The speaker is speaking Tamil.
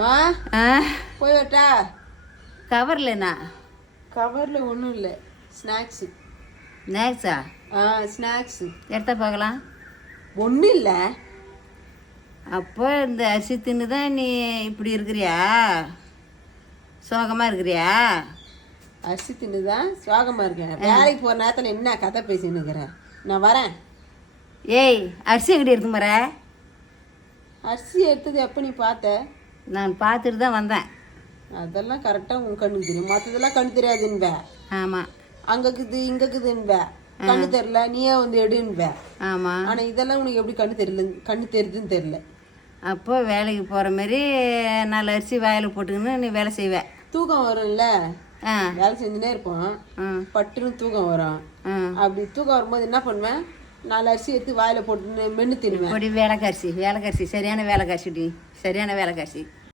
மா போய் வரட்டா? கவர்லண்ணா? கவரில் ஒன்றும் இல்லை, ஸ்நாக்ஸு. ஸ்நாக்ஸா? ஸ்நாக்ஸு எடுத்த பார்க்கலாம். ஒன்றும் இல்லை. அப்போ இந்த அரிசி தின்னு தான் நீ இப்படி இருக்கிறியா? சோகமாக இருக்கிறியா? அரிசி தின்னு தான் சோகமாக இருக்கேன். வேலைக்கு போகிற நேரத்தில் என்ன கதை பேசின்னு இருக்கிறேன்? நான் வரேன். ஏய், அரிசி எங்கிட்ட இருக்கு மர? அரிசி எடுத்தது எப்போ நீ பார்த்த? நான் பார்த்துட்டு தான் வந்தேன். அதெல்லாம் கரெக்டாக உன் கண்ணுக்கு தெரியும், மற்றதெல்லாம் கண்ணு தெரியாதுன்ப. ஆமாம். அங்கக்குது இங்கக்குதுன்ப, கண்ணு தெரில, நீயே வந்து எடுன்ப. ஆமாம். ஆனால் இதெல்லாம் உனக்கு எப்படி கண்ணு தெரியுதுன்னு தெரில. அப்போ வேலைக்கு போகிற மாதிரி 4 அரிசி வாயில் போட்டுக்கின்னு நீ வேலை செய்வ. தூக்கம் வரும்ல, வேலை செஞ்சுனே இருப்போம், பட்டுன்னு தூக்கம் வரும். அப்படி தூக்கம் வரும்போது என்ன பண்ணுவேன்? 4 அரிசி எடுத்து வாயில் போட்டுன்னு மென்று தின்னுவேன். அப்படி வேலைக்கரிசி சரியான வேலைக்கரிசிடி, சரியான வேலைக்கரிசி.